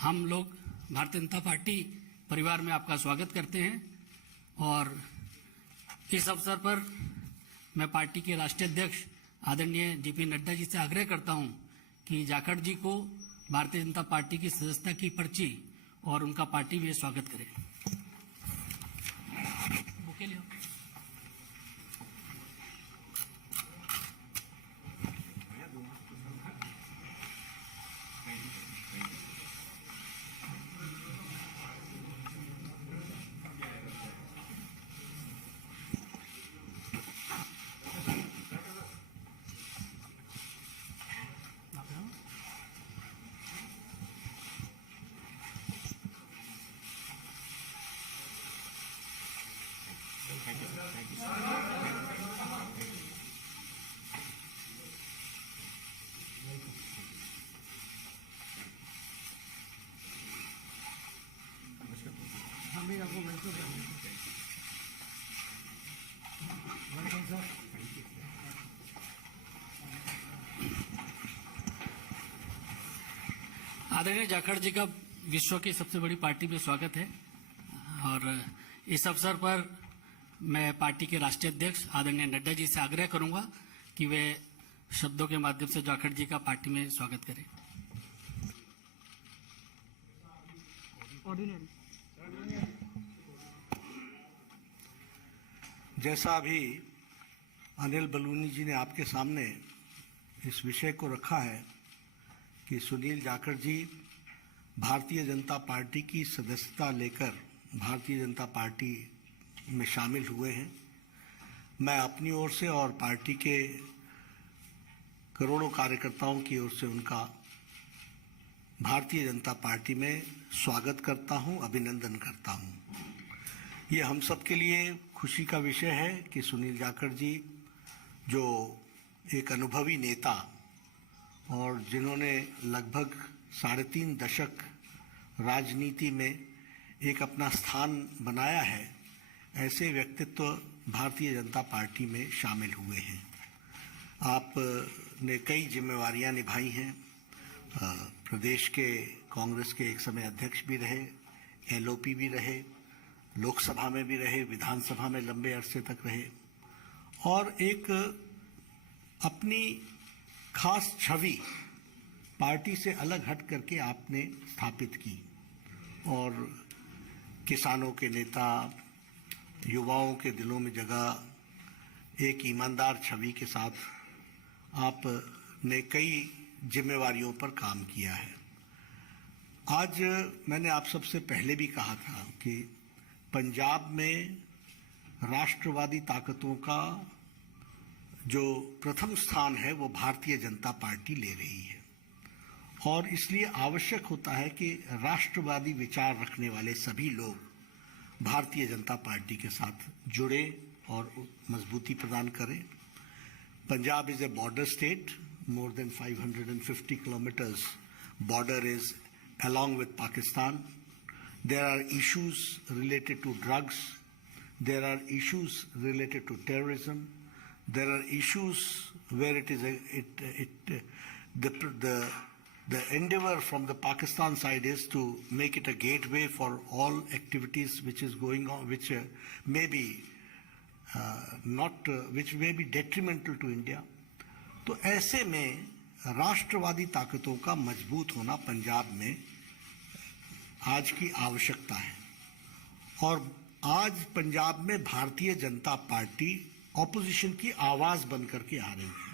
हम लोग भारतीय जनता पार्टी परिवार में आपका स्वागत करते हैं और इस अवसर पर मैं पार्टी के राष्ट्रीय अध्यक्ष आदरणीय जेपी नड्डा जी से आग्रह करता हूं कि जाखड़ जी को भारतीय जनता पार्टी की सदस्यता की पर्ची और उनका पार्टी में स्वागत करें। बुके लियो। आदरणीय जाखड़ जी का विश्व की सबसे बड़ी पार्टी में स्वागत है और इस अवसर पर मैं पार्टी के राष्ट्रीय अध्यक्ष आदरणीय नड्डा जी से आग्रह करूंगा कि वे शब्दों के माध्यम से जाखड़ जी का पार्टी में स्वागत करें। जैसा अभी अनिल बलूनी जी ने आपके सामने इस विषय को रखा है कि सुनील जाखड़ जी भारतीय जनता पार्टी की सदस्यता लेकर भारतीय जनता पार्टी में शामिल हुए हैं, मैं अपनी ओर से और पार्टी के करोड़ों कार्यकर्ताओं की ओर से उनका भारतीय जनता पार्टी में स्वागत करता हूं, अभिनंदन करता हूं। ये हम सब के लिए खुशी का विषय है कि सुनील जाखड़ जी जो एक अनुभवी नेता और जिन्होंने लगभग 3.5 दशक राजनीति में एक अपना स्थान बनाया है, ऐसे व्यक्तित्व भारतीय जनता पार्टी में शामिल हुए हैं। आपने कई जिम्मेवारियां निभाई हैं, प्रदेश के कांग्रेस के एक समय अध्यक्ष भी रहे, एलओपी भी रहे, लोकसभा में भी रहे, विधानसभा में लंबे अरसे तक रहे और एक अपनी खास छवि पार्टी से अलग हट करके आपने स्थापित की और किसानों के नेता, युवाओं के दिलों में जगह एक ईमानदार छवि के साथ आपने कई जिम्मेवारियों पर काम किया है। आज मैंने आप सबसे पहले भी कहा था कि पंजाब में राष्ट्रवादी ताकतों का जो प्रथम स्थान है वो भारतीय जनता पार्टी ले रही है और इसलिए आवश्यक होता है कि राष्ट्रवादी विचार रखने वाले सभी लोग भारतीय जनता पार्टी के साथ जुड़े और मजबूती प्रदान करें। Punjab is a border state, more than 550 kilometers border is along with Pakistan. There are issues related to drugs, there are issues related to terrorism, there are issues where it is the endeavor from the Pakistan side is to make it a gateway for all activities which is going on, which may be which may be detrimental to India. तो ऐसे में राष्ट्रवादी ताकतों का मजबूत होना पंजाब में आज की आवश्यकता है और आज पंजाब में भारतीय जनता पार्टी ऑपोजिशन की आवाज बन करके आ रही है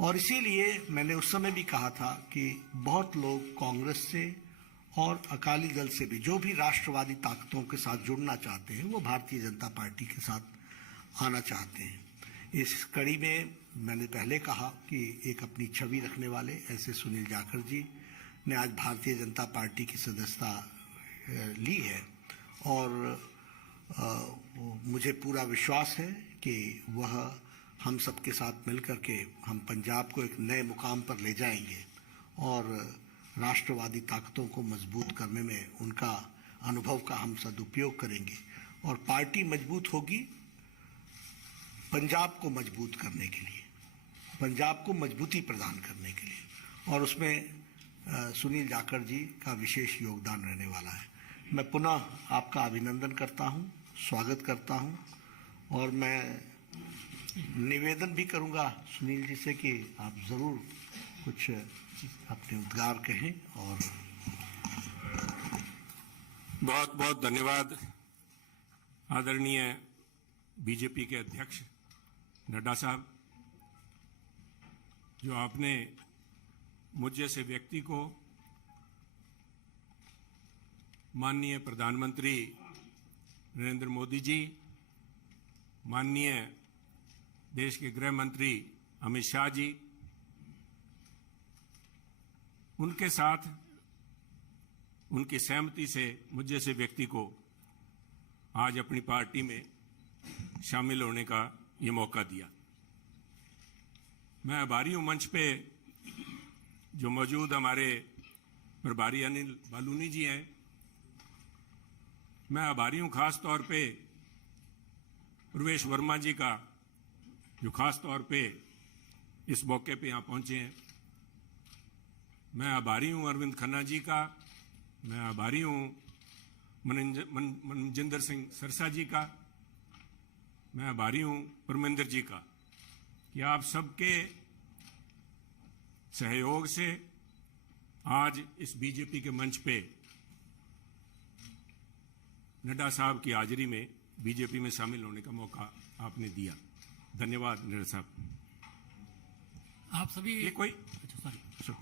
और इसीलिए मैंने उस समय भी कहा था कि बहुत लोग कांग्रेस से और अकाली दल से भी जो भी राष्ट्रवादी ताकतों के साथ जुड़ना चाहते हैं वो भारतीय जनता पार्टी के साथ आना चाहते हैं। इस कड़ी में मैंने पहले कहा कि एक अपनी छवि रखने वाले ऐसे सुनील जाखड़ जी ने आज भारतीय जनता पार्टी की सदस्यता ली है और मुझे पूरा विश्वास है कि वह हम सबके साथ मिलकर के हम पंजाब को एक नए मुकाम पर ले जाएंगे और राष्ट्रवादी ताकतों को मजबूत करने में उनका अनुभव का हम सदुपयोग करेंगे और पार्टी मजबूत होगी पंजाब को मजबूत करने के लिए, पंजाब को मजबूती प्रदान करने के लिए और उसमें सुनील जाखड़ जी का विशेष योगदान रहने वाला है। मैं पुनः आपका अभिनंदन करता हूं, स्वागत करता हूं और मैं निवेदन भी करूंगा सुनील जी से कि आप जरूर कुछ अपने उद्गार कहें। और बहुत बहुत धन्यवाद आदरणीय बीजेपी के अध्यक्ष नड्डा साहब, जो आपने मुझ जैसे व्यक्ति को माननीय प्रधानमंत्री नरेंद्र मोदी जी, माननीय देश के गृह मंत्री अमित शाह जी, उनके साथ उनकी सहमति से मुझ जैसे व्यक्ति को आज अपनी पार्टी में शामिल होने का ये मौका दिया। मैं आभारी हूं मंच पे जो मौजूद हमारे प्रभारी अनिल बालूनी जी हैं। मैं आभारी हूं खास तौर पे प्रवेश वर्मा जी का, जो खास तौर पे इस मौके पे यहाँ पहुंचे हैं। मैं आभारी हूं अरविंद खन्ना जी का, मैं आभारी हूं मनजिंदर सिंह सरसा जी का, मैं आभारी हूं परमिंदर जी का कि आप सबके सहयोग से आज इस बीजेपी के मंच पे नड्डा साहब की हाजिरी में बीजेपी में शामिल होने का मौका आपने दिया। धन्यवाद नड्डा साहब। आप सभी ये कोई अच्छा सॉरी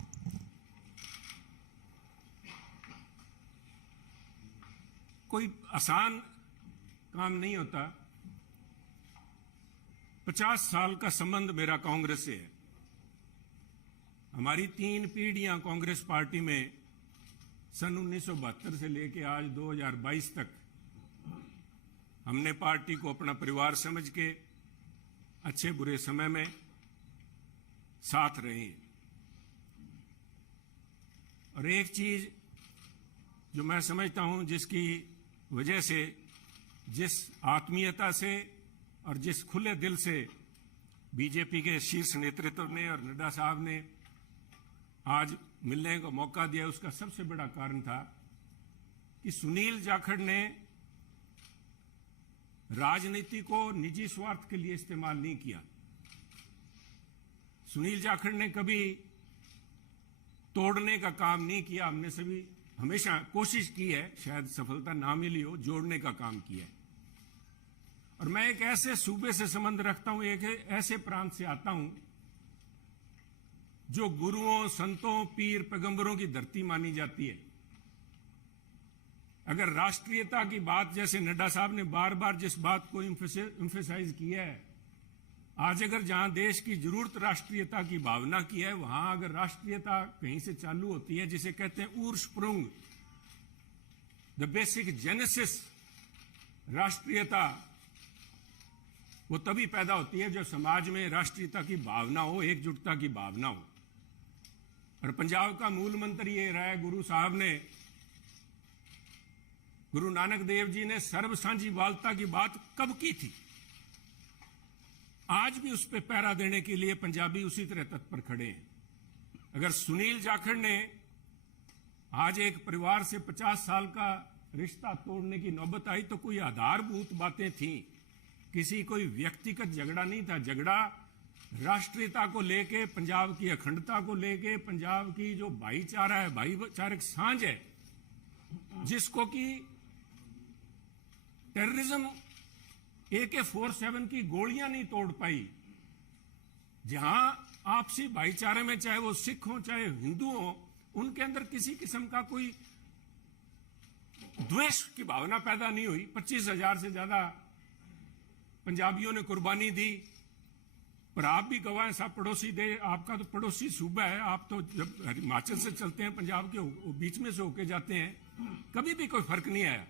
कोई आसान काम नहीं होता। 50 साल का संबंध मेरा कांग्रेस से है। हमारी 3 पीढ़ियां कांग्रेस पार्टी में सन 1972 से लेकर आज 2022 तक हमने पार्टी को अपना परिवार समझ के अच्छे बुरे समय में साथ रहे हैं। और एक चीज जो मैं समझता हूं, जिसकी वजह से, जिस आत्मीयता से और जिस खुले दिल से बीजेपी के शीर्ष नेतृत्व ने और नड्डा साहब ने आज मिलने का मौका दिया, उसका सबसे बड़ा कारण था कि सुनील जाखड़ ने राजनीति को निजी स्वार्थ के लिए इस्तेमाल नहीं किया। सुनील जाखड़ ने कभी तोड़ने का काम नहीं किया। हमने सभी हमेशा कोशिश की है, शायद सफलता ना मिली हो, जोड़ने का काम किया है। और मैं एक ऐसे सूबे से संबंध रखता हूं, एक ऐसे प्रांत से आता हूं जो गुरुओं, संतों, पीर, पैगंबरों की धरती मानी जाती है। अगर राष्ट्रीयता की बात, जैसे नड्डा साहब ने बार बार जिस बात को एम्फेसाइज किया है, आज अगर जहां देश की जरूरत राष्ट्रीयता की भावना की है, वहां अगर राष्ट्रीयता कहीं से चालू होती है, जिसे कहते हैं उर्स्प्रुंग, द बेसिक जेनेसिस, राष्ट्रीयता वो तभी पैदा होती है जब समाज में राष्ट्रीयता की भावना हो, एकजुटता की भावना हो। और पंजाब का मूल मंत्र ये रहा है, गुरु नानक देव जी ने सर्व साझीवालता की बात कब की थी? आज भी उस पर पहरा देने के लिए पंजाबी उसी तरह तत्पर खड़े हैं। अगर सुनील जाखड़ ने आज एक परिवार से 50 साल का रिश्ता तोड़ने की नौबत आई तो कोई आधारभूत बातें थीं, किसी कोई व्यक्तिगत झगड़ा नहीं था। झगड़ा राष्ट्रीयता को लेके, पंजाब की अखंडता को लेके, पंजाब की जो भाईचारा है, भाईचारक सांझ है, जिसको कि टेररिज्म AK-47 की गोलियां नहीं तोड़ पाई। जहां आपसी भाईचारे में, चाहे वो सिख हो चाहे हिंदू हो, उनके अंदर किसी किस्म का कोई द्वेष की भावना पैदा नहीं हुई। 25,000 से ज्यादा पंजाबियों ने कुर्बानी दी। पर आप भी गवाह हैं, साहब पड़ोसी दे, आपका तो पड़ोसी सूबा है, आप तो जब हिमाचल से चलते हैं, पंजाब के बीच में से होके जाते हैं, कभी भी कोई फर्क नहीं आया,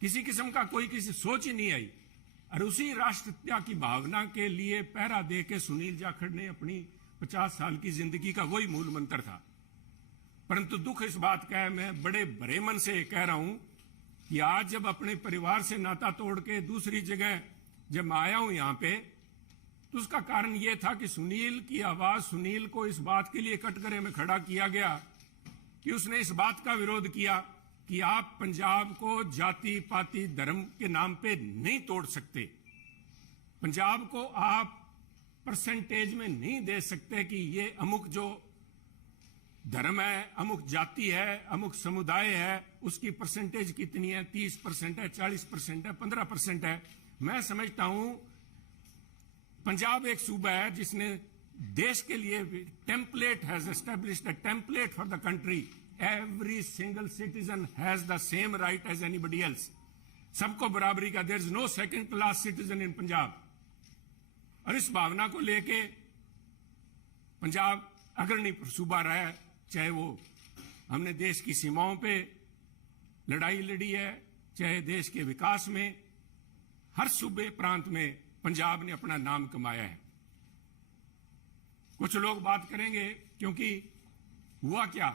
किसी किस्म का कोई किसी सोच ही नहीं आई। और उसी राष्ट्रीयता की भावना के लिए पहरा दे के सुनील जाखड़ ने अपनी 50 साल की जिंदगी का वही मूल मंत्र था। परंतु दुख इस बात का है, मैं बड़े भरे मन से कह रहा हूं कि आज जब अपने परिवार से नाता तोड़ के दूसरी जगह जब मैं आया हूं यहां पे, तो उसका कारण यह था कि सुनील की आवाज, सुनील को इस बात के लिए कटघरे में खड़ा किया गया कि उसने इस बात का विरोध किया कि आप पंजाब को जाति पाति धर्म के नाम पे नहीं तोड़ सकते, पंजाब को आप परसेंटेज में नहीं दे सकते कि ये अमुक जो धर्म है, अमुक जाति है, अमुक समुदाय है, उसकी परसेंटेज कितनी है, 30% है, 40% है, 15% है। मैं समझता हूं पंजाब एक सूबा है जिसने देश के लिए template has established a template for the country. Every single citizen has the same right as anybody else. सबको बराबरी का, there is no second class citizen in Punjab. और इस भावना को लेके पंजाब अग्रणी सूबा रहा है, चाहे वो हमने देश की सीमाओं पे लड़ाई लड़ी है, चाहे देश के विकास में, हर सूबे प्रांत में पंजाब ने अपना नाम कमाया है। कुछ लोग बात करेंगे क्योंकि हुआ क्या,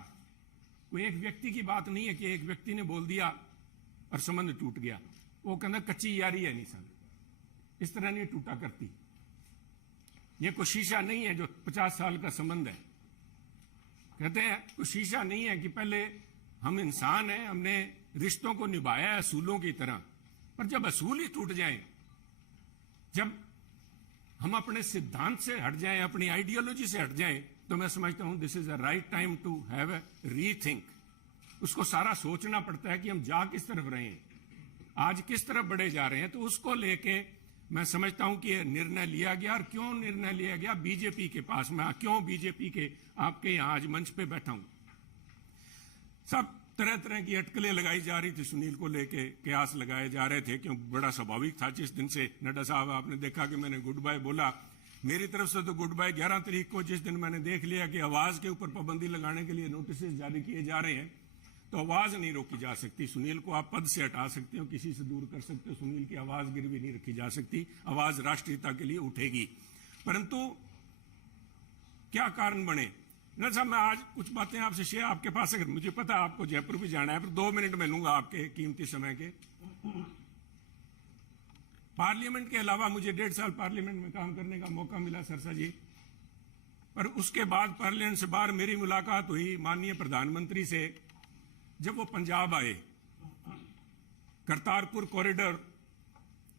कोई एक व्यक्ति की बात नहीं है कि एक व्यक्ति ने बोल दिया और संबंध टूट गया। वो कहना कच्ची यारी है, नहीं सन इस तरह नहीं टूटा करती। ये कोई शीशा नहीं है जो 50 साल का संबंध है। कहते हैं कोई शीशा नहीं है कि पहले हम इंसान हैं, हमने रिश्तों को निभाया है असूलों की तरह, पर जब असूल ही टूट जाएं, जब हम अपने सिद्धांत से हट जाएं, अपनी आइडियोलॉजी से हट जाएं, तो मैं समझता हूं this is a right time to have a rethink. उसको सारा सोचना पड़ता है कि हम जा किस तरफ रहे हैं, आज किस तरफ बढ़े जा रहे हैं। तो उसको लेके मैं समझता हूं कि यह निर्णय लिया गया। और क्यों निर्णय लिया गया, बीजेपी के पास, मैं क्यों बीजेपी के आपके यहां आज मंच पे बैठा हूं। सब तरह तरह की अटकलें लगाई जा रही थी, सुनील को लेके कयास लगाए जा रहे थे, क्यों बड़ा स्वाभाविक था। जिस दिन से नड्डा साहब आपने देखा कि मैंने गुड बाय बोला, मेरी तरफ से तो गुड बाय 11 तारीख को, जिस दिन मैंने देख लिया कि आवाज के ऊपर पाबंदी लगाने के लिए नोटिस जारी किए जा रहे हैं, तो आवाज नहीं रोकी जा सकती। सुनील को आप पद से हटा सकते हो, किसी से दूर कर सकते हो, सुनील की आवाज गिरवी नहीं रखी जा सकती। आवाज राष्ट्रीयता के लिए उठेगी। परंतु क्या कारण बने ना साहब, मैं आज कुछ बातें आपसे शेयर, आपके पास अगर मुझे पता है आपको जयपुर भी जाना है, पर 2 मिनट मैं लूंगा आपके कीमती समय के। पार्लियामेंट के अलावा मुझे 1.5 साल पार्लियामेंट में काम करने का मौका मिला सरसा जी, पर उसके बाद पार्लियामेंट से बाहर मेरी मुलाकात हुई माननीय प्रधानमंत्री से, जब वो पंजाब आए। करतारपुर कॉरिडोर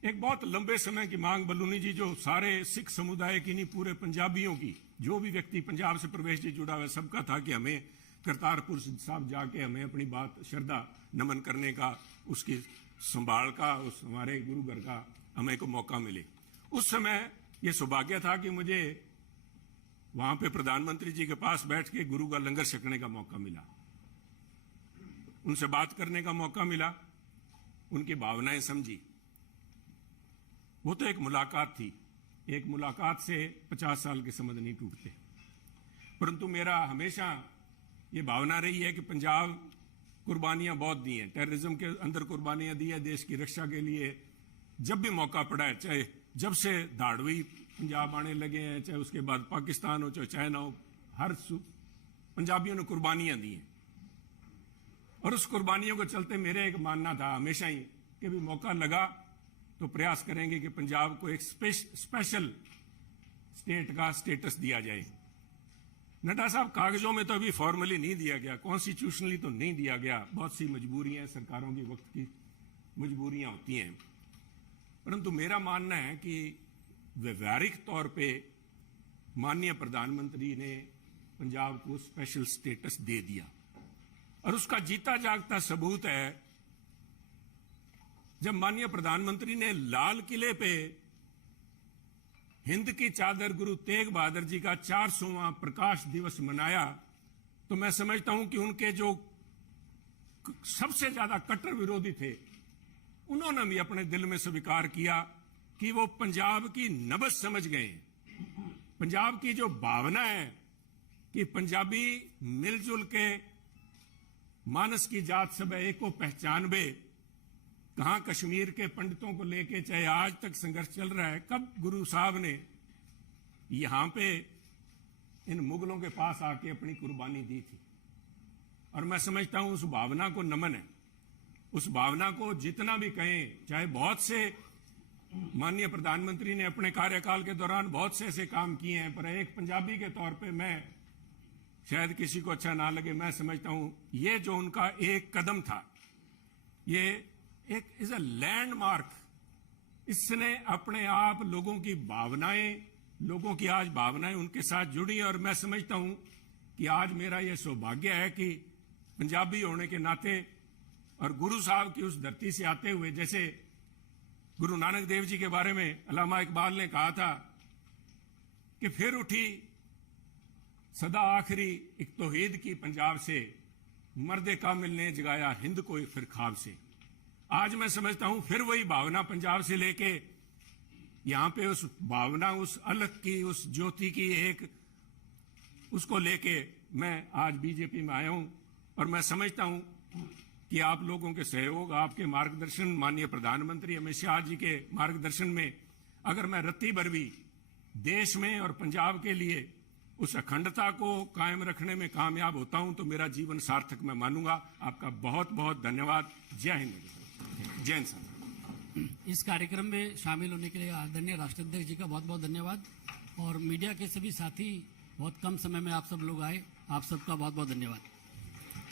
एक बहुत लंबे समय की मांग, बलूनी जी, जो सारे सिख समुदाय की नहीं, पूरे पंजाबियों की, जो भी व्यक्ति पंजाब से प्रवेश से जुड़ा हुआ सबका था कि हमें करतारपुर साहब जाके हमें अपनी बात श्रद्धा नमन करने का, उसकी संभाल का, उस हमारे गुरु घर का हमें को मौका मिले। उस समय यह सौभाग्य था कि मुझे वहां पे प्रधानमंत्री जी के पास बैठ के गुरु का लंगर छकने का मौका मिला, उनसे बात करने का मौका मिला, उनकी भावनाएं समझी। वो तो एक मुलाकात थी, एक मुलाकात से 50 साल के संबंध नहीं टूटते। परंतु मेरा हमेशा ये भावना रही है कि पंजाब कुर्बानियां बहुत दी हैं, टेररिज्म के अंदर कुर्बानियां दी है, देश की रक्षा के लिए जब भी मौका पड़ा है, चाहे जब से धाड़वी पंजाब आने लगे हैं, चाहे उसके बाद पाकिस्तान हो, चाहे चाइना हो, हर पंजाबियों ने कुर्बानियां दी हैं। और उस कुर्बानियों को चलते मेरे एक मानना था हमेशा ही कि भी मौका लगा तो प्रयास करेंगे कि पंजाब को एक स्पेशल स्टेट का स्टेटस दिया जाए। नड्डा साहब, कागजों में तो अभी फॉर्मली नहीं दिया गया, कॉन्स्टिट्यूशनली तो नहीं दिया गया, बहुत सी मजबूरियां, सरकारों की वक्त की मजबूरियां होती हैं। परंतु मेरा मानना है कि व्यवहारिक तौर पे माननीय प्रधानमंत्री ने पंजाब को स्पेशल स्टेटस दे दिया। और उसका जीता जागता सबूत है जब माननीय प्रधानमंत्री ने लाल किले पे हिंद की चादर गुरु तेग बहादुर जी का 400वां प्रकाश दिवस मनाया, तो मैं समझता हूं कि उनके जो सबसे ज्यादा कट्टर विरोधी थे, उन्होंने भी अपने दिल में स्वीकार किया कि वो पंजाब की नब्ज समझ गए। पंजाब की जो भावना है कि पंजाबी मिलजुल के मानस की जात सब एक को पहचानबे, कहां कश्मीर के पंडितों को लेके चाहे आज तक संघर्ष चल रहा है, कब गुरु साहब ने यहां पे इन मुगलों के पास आके अपनी कुर्बानी दी थी। और मैं समझता हूं उस भावना को नमन है, उस भावना को जितना भी कहें, चाहे बहुत से माननीय प्रधानमंत्री ने अपने कार्यकाल के दौरान बहुत से ऐसे काम किए हैं, पर एक पंजाबी के तौर पे मैं शायद किसी को अच्छा ना लगे, मैं समझता हूं ये जो उनका एक कदम था, ये एक इज अ लैंडमार्क। इसने अपने आप लोगों की आज भावनाएं उनके साथ जुड़ी, और मैं समझता हूं कि आज मेरा यह सौभाग्य है कि पंजाबी होने के नाते और गुरु साहब की उस धरती से आते हुए, जैसे गुरु नानक देव जी के बारे में अल्लामा इकबाल ने कहा था कि फिर उठी सदा आखिरी एक तौहीद की पंजाब से, मर्दे कामिल ने जगाया हिंद को फिर ख्वाब से। आज मैं समझता हूं फिर वही भावना पंजाब से लेके यहां पे उस भावना, उस अलग की, उस ज्योति की एक उसको लेके मैं आज बीजेपी में आया हूं। और मैं समझता हूं कि आप लोगों के सहयोग, आपके मार्गदर्शन, माननीय प्रधानमंत्री अमित शाह जी के मार्गदर्शन में अगर मैं रत्ती भर भी देश में और पंजाब के लिए उस अखंडता को कायम रखने में कामयाब होता हूं तो मेरा जीवन सार्थक मैं मानूंगा। आपका बहुत बहुत धन्यवाद। जय हिंद, जय हिंद साहब। इस कार्यक्रम में शामिल होने के लिए आदरणीय राष्ट्राध्यक्ष जी का बहुत बहुत धन्यवाद। और मीडिया के सभी साथी, बहुत कम समय में आप सब लोग आए, आप सबका बहुत बहुत धन्यवाद।